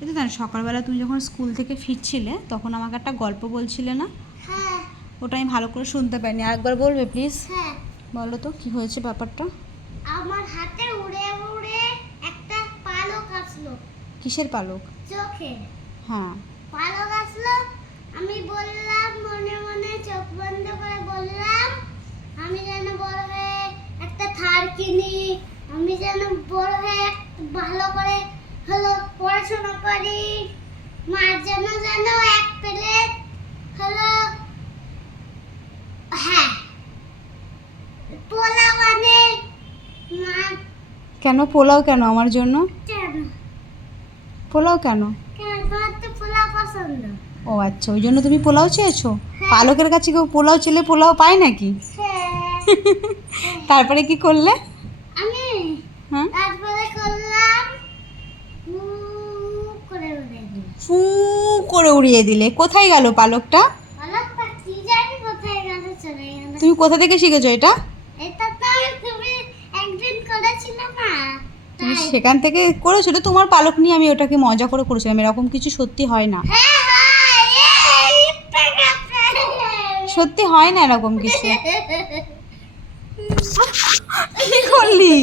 এই তো জানো সকালবেলা তুমি যখন স্কুল থেকে ফিরছিলে তখন আমাকে একটা গল্প বলছিলে না? হ্যাঁ। ওটা আমি ভালো করে শুনতে পাইনি, আরেকবার বলবে প্লিজ? হ্যাঁ। বলো তো কি হয়েছে ব্যাপারটা। আমার হাতে উড়ে উড়ে একটা পালক আসলো। কিসের পালক? চোখে। হ্যাঁ। পালক আসলো, আমি বললাম মনে মনে চোখ বন্ধ করে বললাম আমি যেন বড় হয়ে একটা থার কিনি, আমি যেন বড় হয়ে ভালো করে হলো পড়াশোনা করি, মার জন্য যেন এক প্লেট হলো হ্যাঁ পোলাও আনে মা। কেন পোলাও? কেন আমার জন্য কেন? পোলাও কেন? কেন তোমার তো পোলাও পছন্দ। ও আচ্ছা, ওই জন্য তুমি পোলাও চেয়েছো? হ্যাঁ। পালকের কাছে কেউ পোলাও চেলে পোলাও পায় নাকি? হ্যাঁ। তারপরে কি করলে? আমি হ্যাঁ, তারপরে করলাম উ করে উড়ে দিই। ফু করে উড়িয়ে দিলে। কোথায় গেল পালকটা? পালকটা কি জানি কোথায় গেল, চলে গেল। তুমি কোথা থেকে শিখেছো এটা? এটা তো তুমি একদিন করেছিলে না, তুমি তাই। সেখান থেকে করেছো? এটা তোমার পালক নিয়ে আমি ওটাকে মজা করে করেছিলাম, এরকম কিছু সত্যি হয় না। হ্যাঁ হ্যাঁ সত্যি হয় না এরকম কিছু। কি করলি?